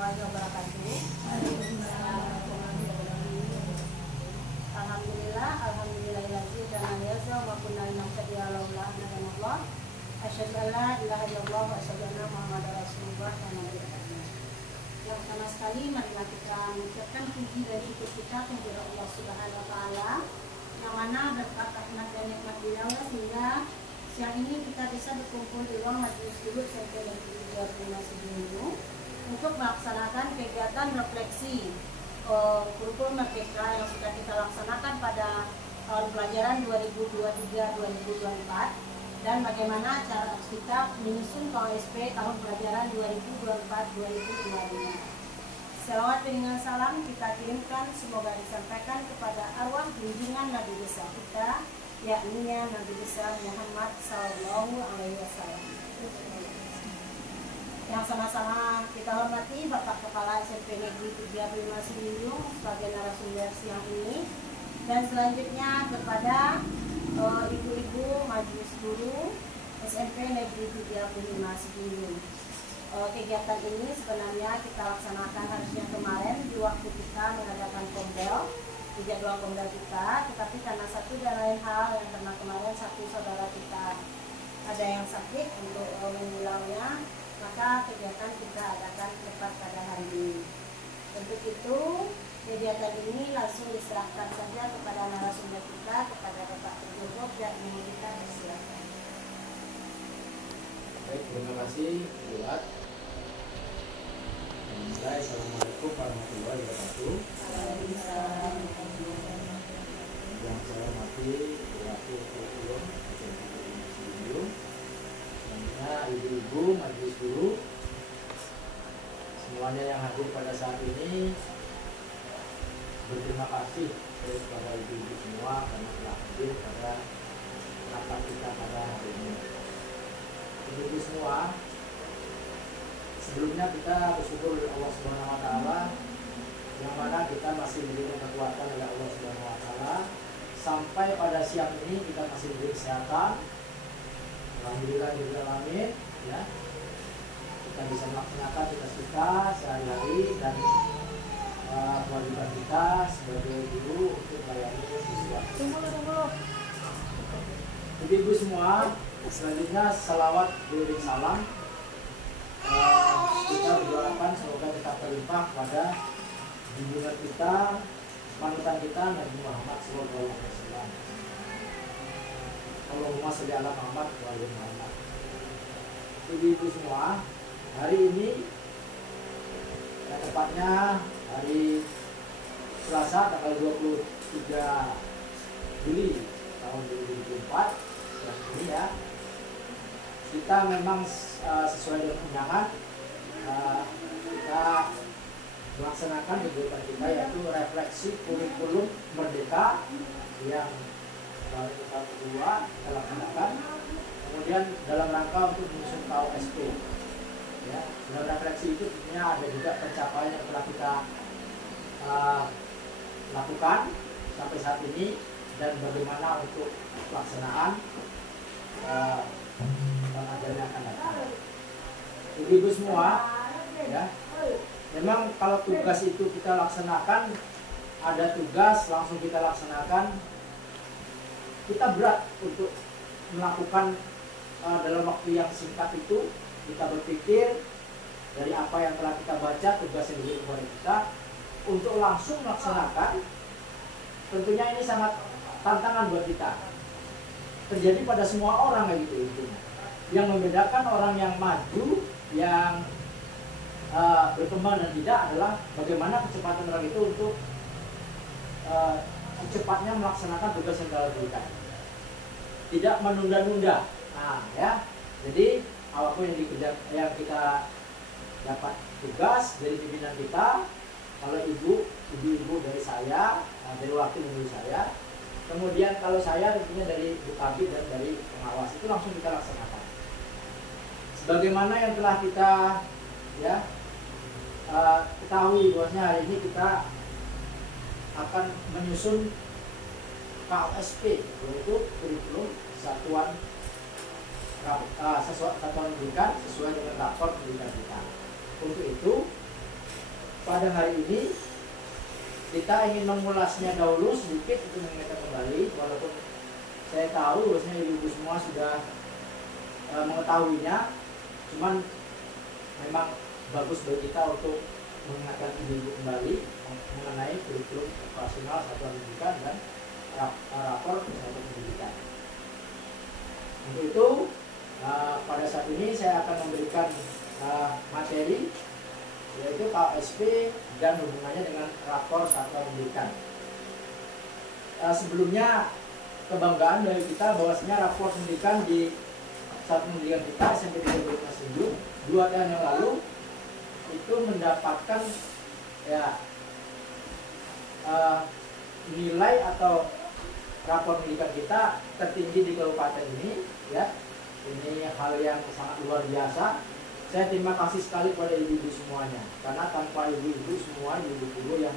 warahmatullahi wabarakatuh. Alhamdulillahirabbil alamin wa kunna nahtadiya laula an hadana asyhadu an la ilaha illallah wa asyhadu anna muhammadar rasulullah. Yang pertama sekali marilah kita mengucapkan puji dan syukur kita kepada Allah Subhanahu wa taala yang mana berkat rahmat dan nikmat beliau sehingga siang ini kita bisa berkumpul di ruang majelis dulu sampai Negeri 35 Sibungu untuk melaksanakan kegiatan refleksi kurikulum merdeka yang sudah kita laksanakan pada tahun pelajaran 2023-2024 dan bagaimana cara kita menyusun KOSP tahun pelajaran 2024-2025. Selawat dengan salam kita kirimkan semoga disampaikan kepada arwah junjungan Nabi besar kita, yakni Nabi besar Muhammad Sallallahu Alaihi Wasallam. Yang sama-sama kita hormati Bapak Kepala SMP Negeri 35 Sibungu sebagai narasumber siang ini, dan selanjutnya kepada ibu-ibu majelis guru SMP Negeri 35 Sibungu. Kegiatan ini sebenarnya kita laksanakan harusnya kemarin di waktu kita mengadakan kombel di jadwal kombel kita, tetapi karena satu dan lain hal yang karena kemarin satu saudara kita ada yang sakit untuk menulangnya, maka kegiatan kita adakan tepat pada hari ini. Untuk itu kegiatan ini langsung diserahkan saja kepada narasumber kita, kepada Bapak Ketua dan ini kita persilakan. Baik, terima kasih Buat. Assalamualaikum warahmatullahi wabarakatuh. Yang saya hormati Wakil Kurikulum selanjutnya ibu-ibu majelis guru semuanya yang hadir pada saat ini, berterima kasih kepada ibu-ibu semua karena telah hadir pada rapat kita pada hari ini. Ibu-ibu semua, sebelumnya kita bersyukur kepada Allah Subhanahu wa taala yang mana kita masih diberi kekuatan oleh Allah Subhanahu wa taala sampai pada siang ini kita masih diberi kesehatan. Alhamdulillah alamin, ya. Kita bisa melaksanakan tugas kita sehari-hari dan kewajiban kita sebagai guru untuk melayani siswa. Ibu-ibu semua, selanjutnya salawat beriring salam. Kita berdoakan semoga tetap terlimpah pada junjungan kita, panutan kita Nabi Muhammad SAW. Allahumma sholli ala Muhammad wa ala Muhammad. Ibu-ibu semua, hari ini tepatnya hari Selasa tanggal 23 Juli tahun 2024 yang ini ya, kita memang sesuai dengan undangan kita melaksanakan kegiatan kita yaitu refleksi kurikulum merdeka yang kita kedua kita laksanakan, kemudian dalam rangka untuk menyusun KOSP ya. Dalam refleksi itu tentunya ada juga pencapaian yang telah kita lakukan sampai saat ini dan bagaimana untuk pelaksanaan pengajaran yang akan datang. Ibu-ibu semua ya, memang kalau tugas itu kita laksanakan, ada tugas langsung kita laksanakan, kita berat untuk melakukan dalam waktu yang singkat itu. Kita berpikir dari apa yang telah kita baca, tugas yang diberi kepada kita untuk langsung melaksanakan, tentunya ini sangat tantangan buat kita. Terjadi pada semua orang kayak gitu intinya. Yang membedakan orang yang maju, yang berkembang dan tidak adalah bagaimana kecepatan orang itu untuk secepatnya melaksanakan tugas yang telah diberikan, tidak menunda-nunda. Nah, ya, jadi apapun yang kita dapat tugas dari pimpinan kita, kalau ibu-ibu dari saya, dari wakil guru saya, kemudian kalau saya tentunya dari Bu Kabid dan dari pengawas, itu langsung kita laksanakan. Sebagaimana yang telah kita ya ketahui bahwasanya hari ini kita akan menyusun KOSP, yaitu kurikulum satuan pendidikan sesuai dengan rapor pendidikan kita. Untuk itu pada hari ini kita ingin mengulasnya dahulu sedikit untuk mengingatkan kembali, walaupun saya tahu bahwasanya ibu-ibu semua sudah mengetahuinya, cuman memang bagus bagi kita untuk mengingatkan ibu-ibu kembali mengenai kurikulum operasional satuan pendidikan dan rapor satuan pendidikan. Untuk itu pada saat ini saya akan memberikan materi yaitu KOSP dan hubungannya dengan rapor satuan pendidikan. Sebelumnya kebanggaan dari kita bahwasanya rapor pendidikan di satuan pendidikan kita SMP 3 2 tahun yang lalu itu mendapatkan ya nilai atau rapor pendidikan kita tertinggi di kabupaten ini, ya. Ini hal yang sangat luar biasa. Saya terima kasih sekali kepada ibu-ibu semuanya, karena tanpa ibu-ibu semua, ibu-ibu guru yang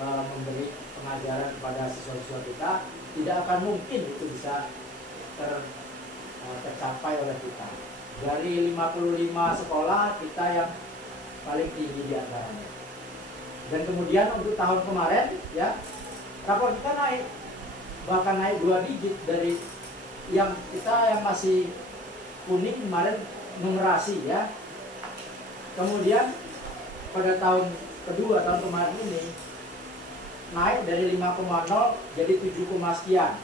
memberi pengajaran kepada siswa-siswa kita, tidak akan mungkin itu bisa tercapai oleh kita. Dari 55 sekolah kita yang paling tinggi di antaranya. Dan kemudian untuk tahun kemarin, ya, rapor kita naik, bahkan naik 2 digit dari yang kita yang masih kuning kemarin numerasi, ya. Kemudian pada tahun kedua, tahun kemarin ini naik dari 5,0 jadi 7, sekian.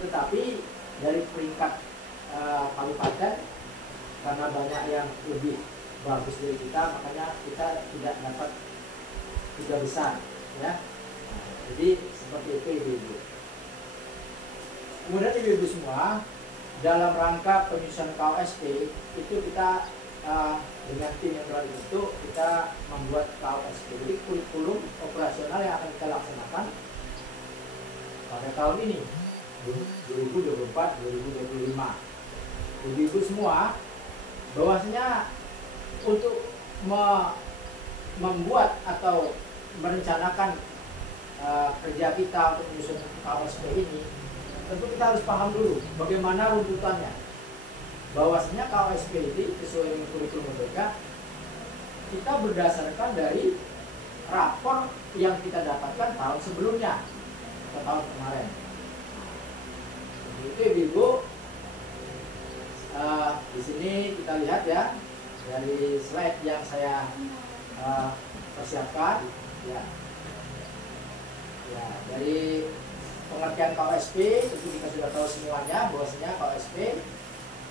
Tetapi dari peringkat kabupaten, karena banyak yang lebih bagus dari kita, makanya kita tidak dapat 3 besar, ya. Jadi seperti itu ibu-ibu. Kemudian ibu-ibu semua, dalam rangka penyusunan KOSP itu kita dengan tim yang telah dibentuk, kita membuat KOSP, jadi kurikulum operasional yang akan kita laksanakan pada tahun ini 2024-2025. Ibu-ibu semua, bahwasanya untuk membuat atau merencanakan kerja kita untuk menyusun KOSP ini, tentu kita harus paham dulu bagaimana runtutannya. Bahwasanya KOSP ini sesuai dengan kurikulum merdeka, kita berdasarkan dari rapor yang kita dapatkan tahun sebelumnya atau tahun kemarin. Itu ibu-ibu, di sini kita lihat, ya, dari slide yang saya persiapkan, ya. Ya, dari pengertian KOSP tentu kita sudah tahu semuanya bahwasanya KOSP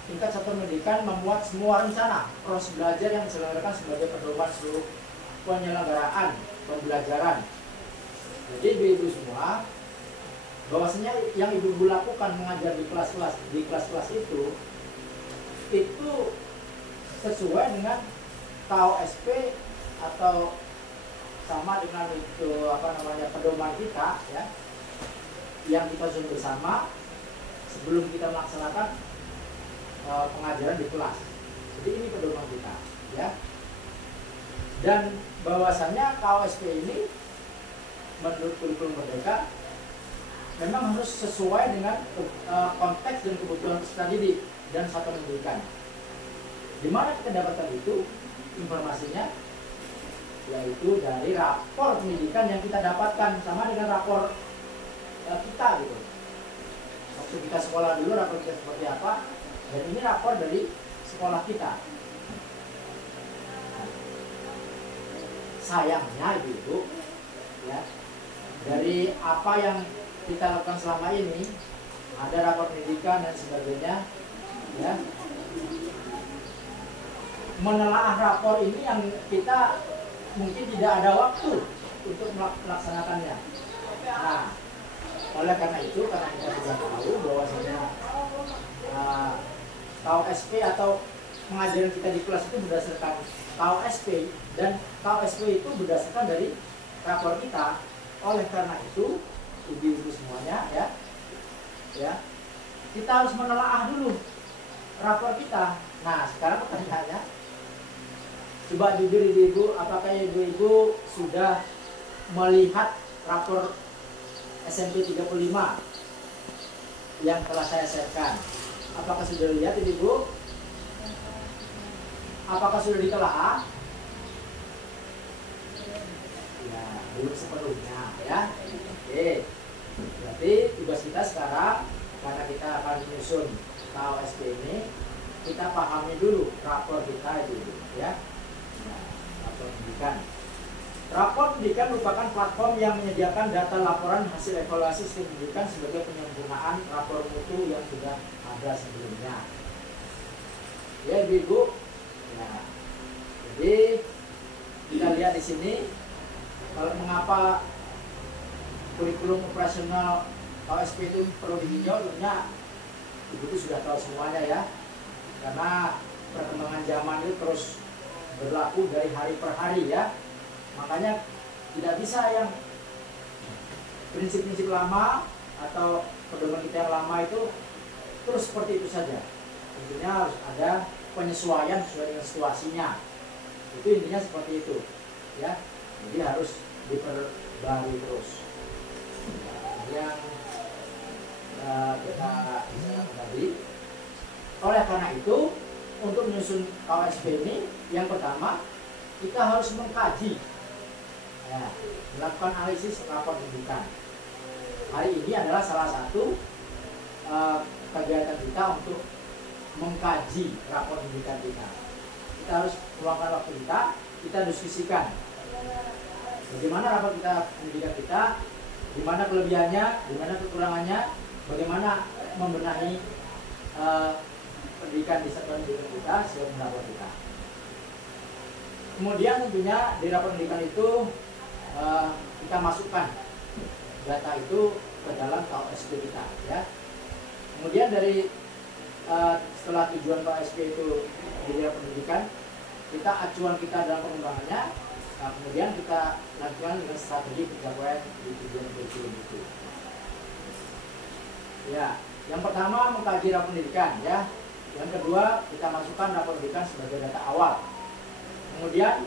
tingkat satuan pendidikan memuat semua rencana proses belajar yang diselenggarakan sebagai pedoman seluruh penyelenggaraan pembelajaran. Jadi ibu-ibu semua, bahwasanya yang ibu-ibu lakukan mengajar di kelas-kelas itu sesuai dengan KOSP atau sama dengan itu pedoman kita, ya, yang kita susun bersama sebelum kita melaksanakan pengajaran di kelas. Jadi ini pedoman kita, ya. Dan bahwasannya KOSP ini menurut kurikulum merdeka memang harus sesuai dengan konteks dan kebutuhan peserta didik dan satuan pendidikan. Di mana kita dapatkan itu informasinya? Yaitu dari rapor pendidikan yang kita dapatkan, sama dengan rapor kita, gitu. Waktu kita sekolah dulu rapor kita seperti apa, dan ini rapor dari sekolah kita. Sayangnya ibu-ibu, ya, dari apa yang kita lakukan selama ini, ada rapor pendidikan dan sebagainya, ya, menelaah rapor ini yang kita mungkin tidak ada waktu untuk melaksanakannya. Nah, oleh karena itu, karena kita sudah tahu bahwasanya KOSP atau pengajaran kita di kelas itu berdasarkan KOSP, dan KOSP itu berdasarkan dari rapor kita. Oleh karena itu, ibu-ibu semuanya, ya, kita harus menelaah dulu rapor kita. Nah, sekarang pertanyaannya, coba jujur ibu-ibu, apakah ibu-ibu sudah melihat rapor SMP 35 yang telah saya sharekan? Apakah sudah lihat ibu-ibu? Apakah sudah ditelaah? belum sepenuhnya ya. Oke, berarti tugas kita sekarang karena kita akan menyusun KOSP ini, kita pahami dulu rapor kita itu ya. Nah, rapor pendidikan. Rapor pendidikan merupakan platform yang menyediakan data laporan hasil evaluasi sistem pendidikan sebagai penyempurnaan rapor mutu yang sudah ada sebelumnya. Ya, Ibu. Nah, jadi kita lihat di sini kalau mengapa kurikulum operasional KOSP itu perlu ditinjau, tentunya Ibu itu sudah tahu semuanya ya. Karena perkembangan zaman itu terus berlaku dari hari per hari ya. Makanya tidak bisa yang prinsip-prinsip lama atau pedoman kita yang lama itu terus seperti itu saja. Tentunya harus ada penyesuaian sesuai dengan situasinya. Itu intinya seperti itu ya. Jadi harus diperbarui terus. Yang kita bicarakan tadi. Oleh karena itu, untuk menyusun KOSP ini, yang pertama kita harus mengkaji, ya, melakukan analisis rapor pendidikan. Hari ini adalah salah satu kegiatan kita untuk mengkaji rapor pendidikan kita. Kita harus meluangkan waktu kita diskusikan bagaimana rapor pendidikan kita, di mana kelebihannya, di mana kekurangannya, bagaimana membenahi pendidikan di satuan pendidikan kita sesuai dengan rapor kita. Kemudian tentunya di rapor pendidikan itu kita masukkan data itu ke dalam KOSP kita ya. Kemudian dari setelah tujuan KOSP itu di rapor pendidikan, kita acuan kita dalam pengembangannya, kemudian kita lakukan dengan strategi pencapaian di tujuan kurikulum itu. Ya, yang pertama mengkaji rapor pendidikan ya. Yang kedua, kita masukkan rapor pendidikan sebagai data awal. Kemudian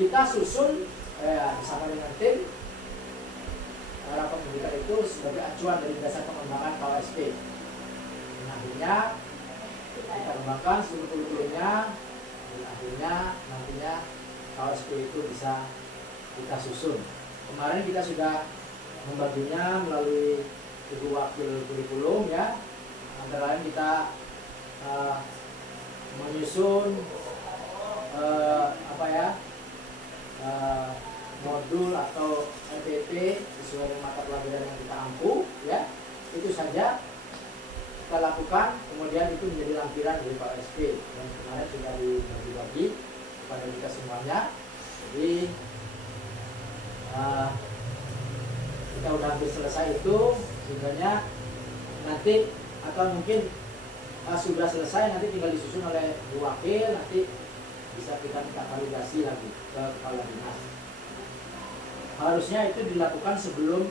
kita susun bersama dengan tim rapor pendidikan itu sebagai acuan dari dasar pengembangan KOSP. Akhirnya kita kembangkan seluruh kurikulumnya, dan akhirnya nantinya KOSP itu bisa kita susun. Kemarin kita sudah membaginya melalui ibu wakil kurikulum ya. Antara lain kita menyusun modul atau MPP sesuai dengan mata pelajaran yang kita ampu ya. Itu saja kita lakukan, kemudian itu menjadi lampiran dari KOSP dan kemarin sudah dibagi-bagi kepada kita semuanya. Jadi kita udah hampir selesai itu, sebenarnya nanti atau mungkin sudah selesai, nanti tinggal disusun oleh Bu Wakil, nanti bisa kita minta validasi lagi ke kepala dinas. Harusnya itu dilakukan sebelum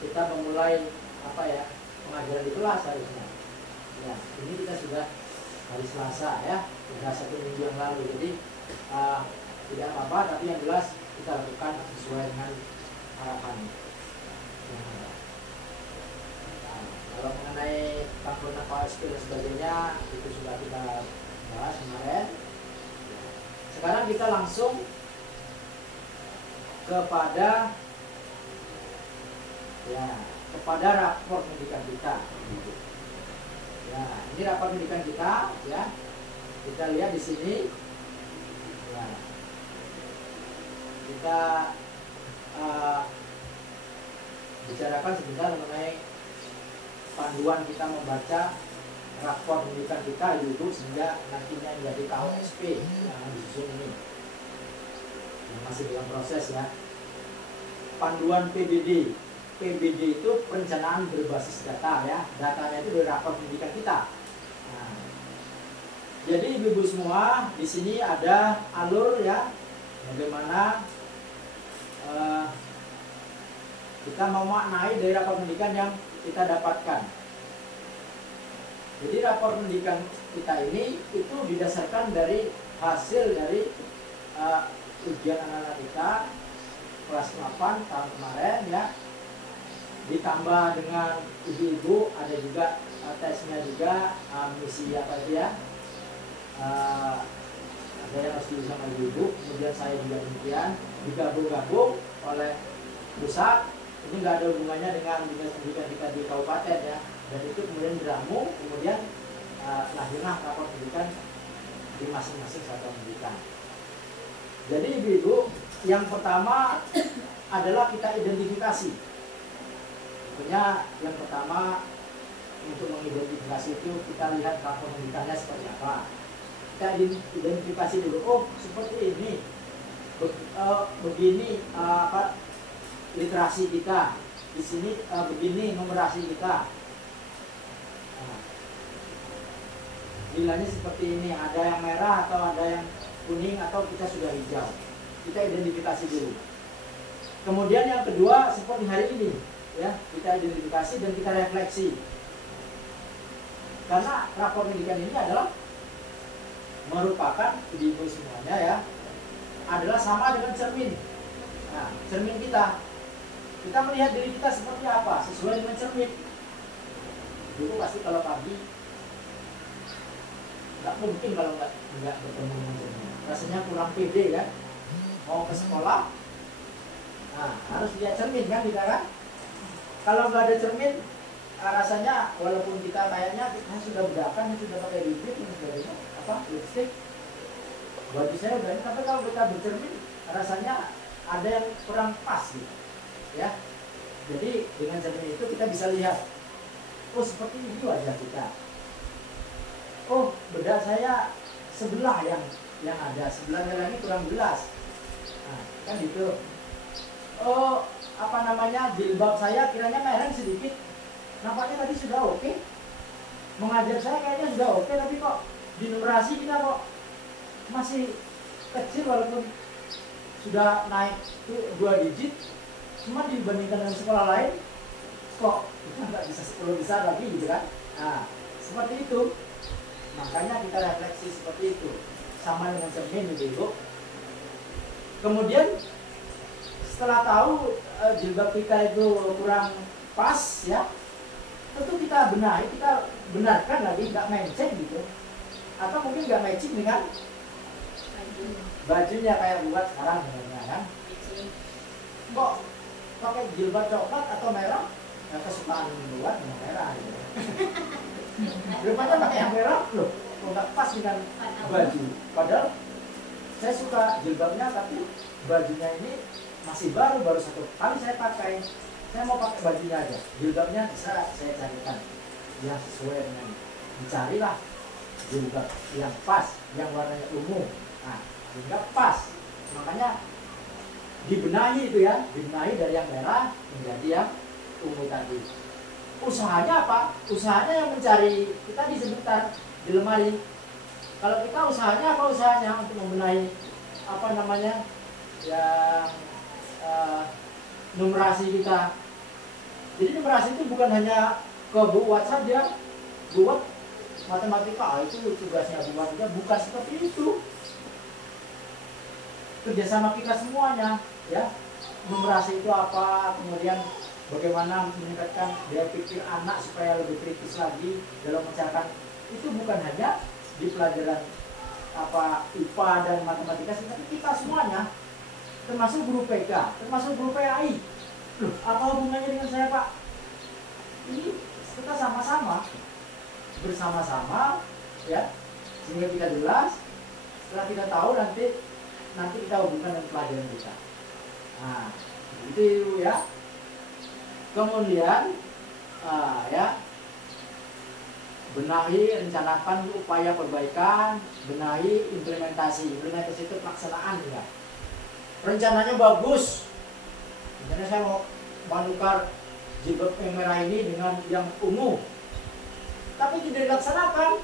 kita memulai pengajaran di kelas harusnya. Ya, ini kita sudah hari Selasa ya, sudah 1 minggu yang lalu. Jadi tidak apa-apa, tapi yang jelas kita lakukan sesuai dengan harapan. Kalau mengenai tampilkan KOSP dan sebagainya itu sudah kita bahas kemarin. Sekarang kita langsung kepada rapor pendidikan kita. Ya, ini rapor pendidikan kita ya. Kita lihat di sini. Ya. Kita bicarakan sebentar mengenai panduan kita membaca rapor pendidikan kita itu sehingga nantinya menjadi KOSP yang disusun ini. Masih dalam proses ya. Panduan PBD. PBD itu perencanaan berbasis data ya. Datanya itu dari rapor pendidikan kita. Nah, jadi ibu-ibu semua di sini ada alur ya. Bagaimana kita memaknai dari rapor pendidikan yang kita dapatkan. Jadi rapor pendidikan kita ini itu didasarkan dari hasil dari ujian anak-anak kita kelas 8 tahun kemarin ya, ditambah dengan ibu-ibu ada juga tesnya juga misi apa itu ya, ada yang harus diurus sama ibu-ibu, kemudian saya juga demikian, digabung-gabung oleh pusat. Ini nggak ada hubungannya dengan dinas pendidikan kita di kabupaten ya, dan itu kemudian diramu, kemudian lahirlah rapor pendidikan di masing-masing satuan pendidikan. Jadi ibu-ibu, yang pertama adalah kita identifikasi. Tentunya yang pertama untuk mengidentifikasi itu kita lihat rapor pendidikannya seperti apa. Kita identifikasi dulu, oh seperti ini, begini literasi kita, di sini begini numerasi kita. Nilainya seperti ini, ada yang merah atau ada yang kuning atau kita sudah hijau. Kita identifikasi dulu. Kemudian yang kedua seperti hari ini, ya kita identifikasi dan kita refleksi. Karena rapor pendidikan ini adalah merupakan ibu semuanya ya, adalah sama dengan cermin. Nah, cermin kita melihat diri kita seperti apa sesuai dengan cermin. Dulu pasti kalau pagi nggak mungkin kalau nggak bertemu dengan cermin, rasanya kurang pede kan, mau ke sekolah, nah harus lihat cermin kan kita kan. Kalau nggak ada cermin, rasanya walaupun kita kayaknya kita sudah bedakan, sudah pakai bibit dan sebagainya, lipstick, baju saya udah ini, tapi kalau kita bercermin rasanya ada yang kurang pas gitu ya. Jadi dengan cermin itu kita bisa lihat, oh seperti itu aja kita, oh bedak saya sebelah yang ada, sebelahnya lagi kurang jelas, nah, kan gitu. Oh jilbab saya kiranya merah sedikit, nampaknya tadi sudah oke. Mengajar saya kayaknya sudah oke, tapi kok di numerasi kita kok masih kecil walaupun sudah naik 2 digit. Cuma dibandingkan dengan sekolah lain, kok kita nggak bisa 10 besar lagi gitu kan. Nah, seperti itu. Makanya kita refleksi seperti itu. Sama dengan cermin gitu. Kemudian setelah tahu jilbab kita itu kurang pas ya, tentu kita benahi, kita benarkan lagi, nggak matching gitu, atau mungkin nggak matching dengan bajunya kayak buat sekarang sebenarnya kan. Kok pakai jilbab coklat atau merah? Ya kesukaan buat yang merah gitu. Daripada pakai yang merah loh, kok nggak pas dengan baju. Padahal saya suka jilbabnya, tapi bajunya ini masih baru 1 kali saya pakai. Saya mau pakai bajunya aja, jilbabnya bisa saya carikan yang sesuai dengan, dicarilah jilbab yang pas, yang warnanya ungu, nah sehingga pas. Makanya dibenahi itu ya, dibenahi dari yang merah menjadi yang ungu tadi. Usahanya apa? Usahanya yang mencari kita di sebentar di lemari. Kalau kita usahanya apa? Usahanya untuk membenahi yang numerasi kita. Jadi numerasi itu bukan hanya ke buat saja, buat matematika itu tugasnya buat saja, bukan seperti itu. Kerjasama kita semuanya, ya. Numerasi itu apa, kemudian bagaimana meningkatkan daya pikir anak supaya lebih kritis lagi dalam menceritakan. Itu bukan hanya di pelajaran IPA dan matematika, tapi kita semuanya, termasuk guru PK, termasuk guru PAI. Loh, apa hubungannya dengan saya Pak? Ini kita sama-sama, bersama-sama, ya, sehingga kita jelas. Setelah kita tahu nanti kita hubungkan dengan pelajaran kita. Nah, itu ya. Kemudian, ya, benahi, rencanakan upaya perbaikan, benahi, implementasi. Implementasi itu pelaksanaan ya. Rencananya bagus. Misalnya saya mau menukar jilbab yang merah ini dengan yang ungu, tapi tidak dilaksanakan.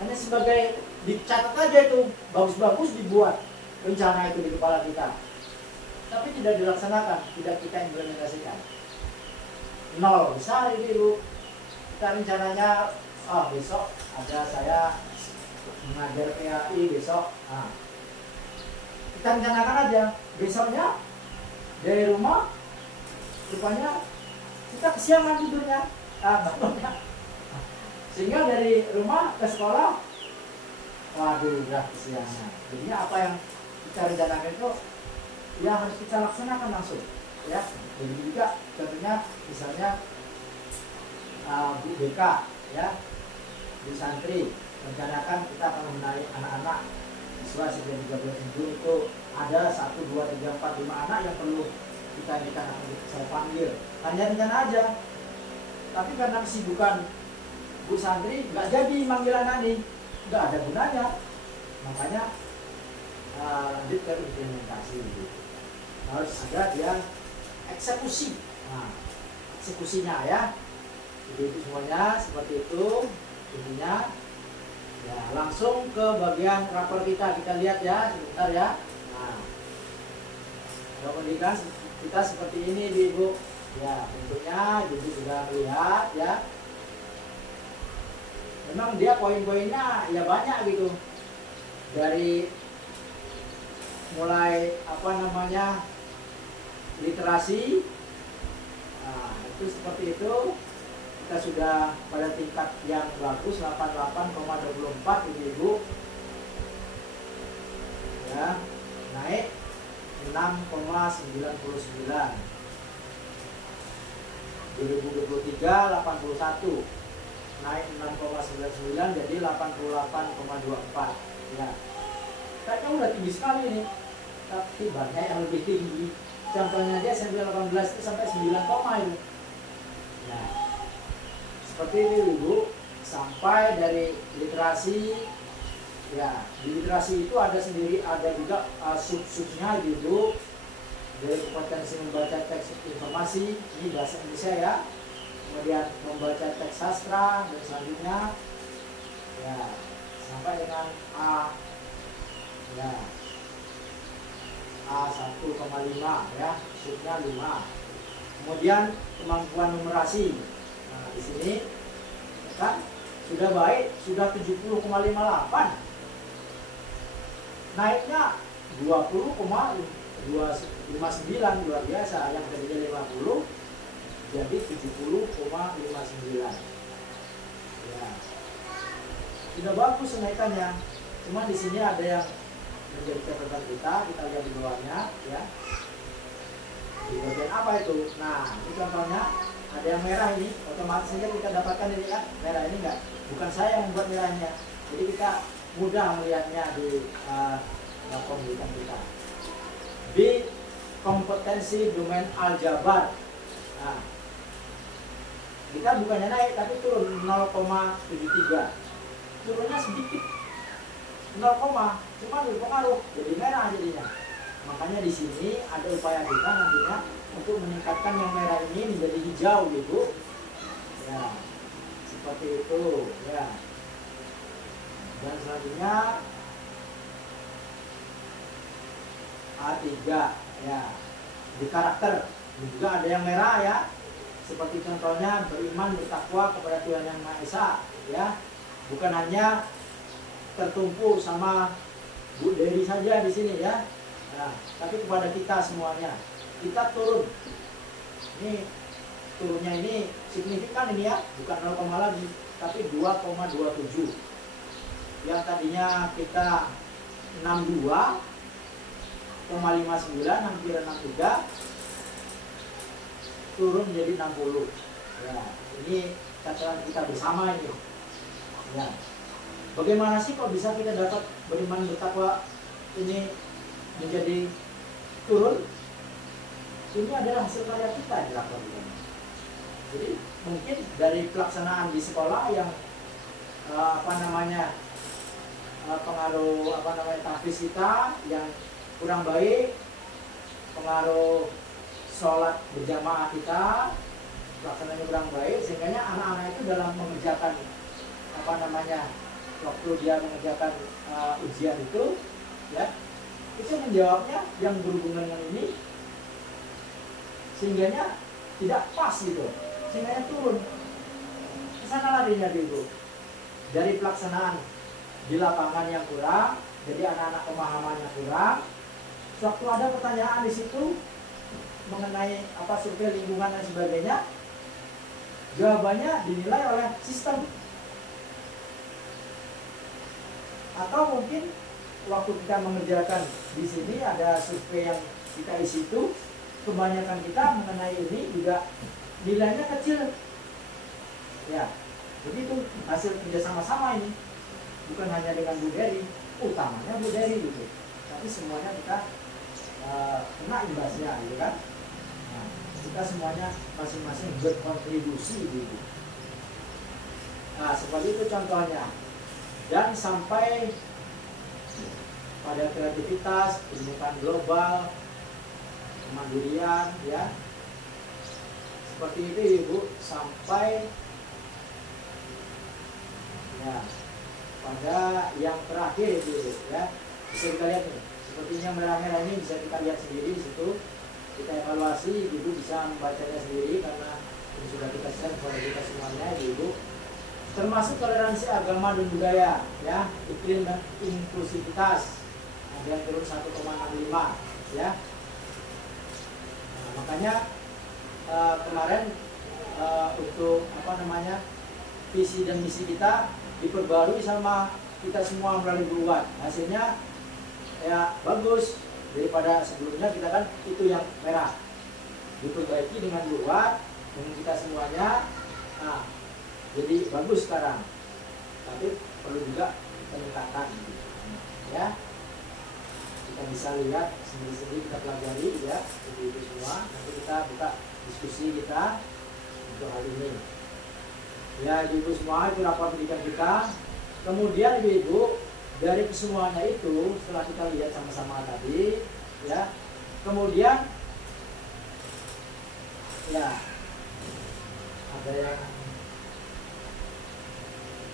Hanya sebagai dicatat aja itu, bagus-bagus dibuat rencana itu di kepala kita, tapi tidak dilaksanakan, tidak kita implementasikan. Nol besar ini Bu. Kita rencananya besok ada saya mengajar PAI besok. Nah, kita rencanakan aja, besoknya dari rumah rupanya kita kesiangan tidurnya, bangunnya. Sehingga dari rumah ke sekolah waduh udah kesiangan. Jadinya apa yang kita rencanakan itu ya harus kita laksanakan langsung ya. Jadi juga contohnya misalnya Bu BK ya, di santri rencanakan kita akan menarik anak-anak siswa sejak 13 minggu itu ada 1, 2, 3, 4, 5 anak yang perlu kita akan saya panggil. Hanya rencana aja. Tapi karena kesibukan Bu santri nggak jadi manggil anak ini, nggak ada gunanya. Makanya lanjut ke implementasi. Harus ada dia eksekusi. Nah, eksekusinya ya. Jadi itu semuanya seperti itu intinya. Ya, langsung ke bagian rapor kita lihat ya sebentar ya. Nah, pendidikan kita seperti ini Ibu. Ya, tentunya Ibu sudah melihat ya. Memang dia poin-poinnya ya banyak gitu. Dari mulai apa namanya literasi, nah, itu seperti itu. Kita sudah pada tingkat yang bagus 88,24 Ibu. Ya, naik 6,99. 2023 81 naik 6,99 jadi 88,24 ya. Kayaknya udah tinggi sekali ini, tapi banyak yang lebih tinggi. Contohnya aja SMP 18 itu sampai 9, itu ya. Seperti ini Ibu, sampai dari literasi ya. Di literasi itu ada sendiri, ada juga sub-subnya Ibu. Dari kompetensi membaca teks informasi, ini bahasa Indonesia ya. Kemudian membaca teks sastra dan selanjutnya ya sampai dengan A ya, A1,5 ya, subnya 5. Kemudian kemampuan numerasi. Nah, di sini kan sudah baik, sudah 70,58. Naiknya 20,259, luar biasa. Yang tadinya 50 jadi 70,59. Ya. Sudah bagus kenaikannya. Cuma di sini ada yang menjadi catatan kita lihat di bawahnya ya. Di bagian apa itu? Nah, ini contohnya ada yang merah ini, otomatis saja kita dapatkan ini kan. Merah ini enggak, bukan saya yang membuat merahnya. Jadi kita mudah melihatnya di laptop kita. B. Kompetensi domain aljabar. Nah, kita bukannya naik tapi turun 0,73. Turunnya sedikit 0, cuma berpengaruh jadi merah jadinya. Makanya di sini ada upaya kita nantinya untuk meningkatkan yang merah ini menjadi hijau gitu. Ya, seperti itu ya. Dan selanjutnya A3 ya, di karakter juga ada yang merah ya. Seperti contohnya beriman bertakwa kepada Tuhan Yang Maha Esa ya. Bukan hanya tertumpu sama Bu Dewi saja di sini ya. Nah, tapi kepada kita semuanya. Kita turun. Ini turunnya ini signifikan ini ya, bukan 0, lagi, tapi 2,27. Yang tadinya kita 62,59 hampir 63 turun jadi 60. Ya, ini catatan kita bersama ini. Ya. Bagaimana sih kok bisa kita dapat beriman bertakwa ini menjadi turun? Ini adalah hasil karya kita di lapor ini. Jadi mungkin dari pelaksanaan di sekolah yang pengaruh tahfiz kita yang kurang baik, pengaruh sholat berjamaah kita pelaksanaannya kurang baik, sehingga anak-anak itu dalam mengerjakan waktu dia mengerjakan ujian itu ya, itu menjawabnya yang berhubungan dengan ini, sehingga tidak pas gitu, sehingga turun ke sana larinya gitu. Dari pelaksanaan di lapangan yang kurang, jadi anak-anak pemahamannya kurang. Waktu ada pertanyaan di situ mengenai survei lingkungan dan sebagainya, jawabannya dinilai oleh sistem. Atau mungkin waktu kita mengerjakan di sini ada survei yang kita isi itu, kebanyakan kita mengenai ini juga nilainya kecil. Ya, jadi itu hasil kerja sama-sama ini, bukan hanya dengan Bu Dery, utamanya Bu Dery gitu, tapi semuanya kita kena imbasnya gitu kan. Nah, kita semuanya masing-masing berkontribusi gitu. Nah, seperti itu contohnya. Dan sampai pada kreativitas, pendidikan global, kemandirian, ya. Seperti itu Ibu, sampai ya pada yang terakhir itu ya. Bisa kita lihat nih, sepertinya merah-merah ini bisa kita lihat sendiri di situ. Kita evaluasi, Ibu bisa membacanya sendiri karena ini sudah kita share kepada kita semuanya, Ibu. Termasuk toleransi agama dan budaya, ya, iklim dan inklusivitas. Ada yang turun 1,65, ya. Nah, makanya kemarin untuk visi dan misi kita diperbarui sama kita semua melalui Buat. Hasilnya ya bagus daripada sebelumnya, kita kan itu yang merah, diperbaiki dengan Buat dengan kita semuanya. Nah, jadi bagus sekarang, tapi perlu juga peningkatan, ya. Kita bisa lihat sendiri-sendiri, kita pelajari ya, itu semua. Nanti kita buka diskusi kita untuk hal ini. Ya, Ibu semua, itu rapor pendidikan kita. Kemudian Ibu, dari kesemuanya itu setelah kita lihat sama-sama tadi, ya, kemudian ya ada yang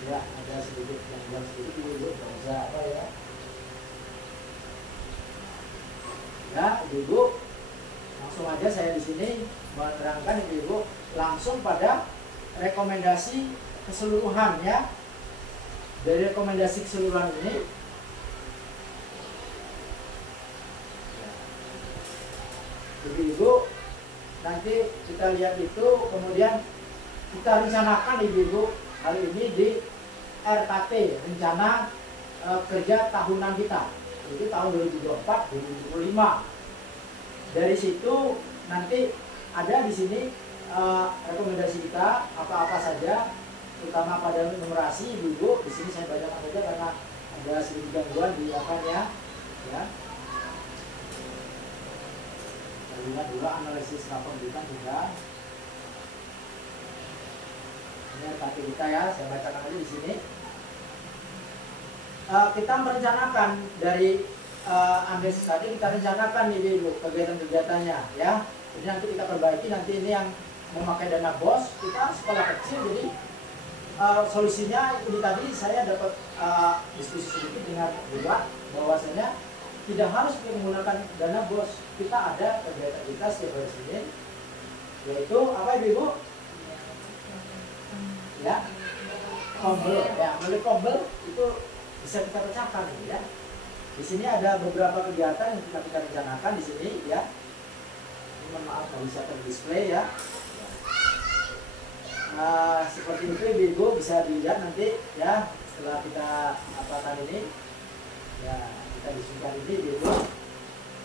ada sedikit yang bilang sedikit Ibu, nggak usah apa ya. Ya, Ibu, langsung aja saya di sini menerangkan Ibu langsung pada rekomendasi keseluruhan, ya. Dari rekomendasi keseluruhan ini, jadi Ibu nanti kita lihat itu, kemudian kita rencanakan Ibu hari ini di RKT, rencana kerja tahunan kita, itu tahun 2024-2025. Dari situ nanti ada di sini rekomendasi kita apa-apa saja, terutama pada numerasi Ibu. Di sini saya bacakan saja karena ada sedikit gangguan di apanya, ya. Kita lihat dulu analisis rapor pendidikan juga. Ini RKT kita ya, saya bacakan aja di sini. Kita merencanakan dari analisis tadi, kita rencanakan nih Ibu kegiatan-kegiatannya, ya. Jadi nanti kita perbaiki, nanti ini yang memakai dana BOS, kita sekolah kecil, jadi solusinya ini tadi saya dapat diskusi sedikit dengan Buat bahwasanya tidak harus menggunakan dana BOS. Kita ada kegiatan kita setiap hari Senin, yaitu apa Ibu? Ya, kombel, ya, melalui kombel itu bisa kita pecahkan, ya. Di sini ada beberapa kegiatan yang kita rencanakan di sini, ya. Mohon maaf kalau bisa terdisplay, ya. Seperti itu Ibu bisa dilihat nanti, ya, setelah kita apakan ini, ya, kita diskusikan ini Ibu.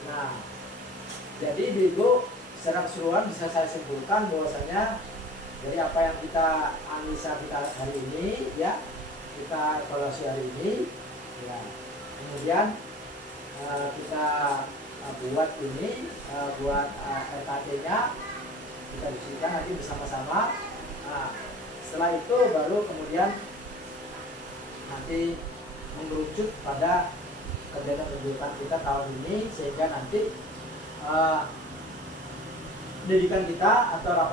Nah, jadi Ibu secara keseluruhan bisa saya simpulkan bahwasanya dari apa yang kita analisa kita hari ini, ya, kita evaluasi hari ini, ya, kemudian kita buat ini, buat RKT-nya, kita diskusikan nanti bersama-sama. Nah, setelah itu baru kemudian nanti mengerucut pada kegiatan kita tahun ini, sehingga nanti pendidikan kita atau rapor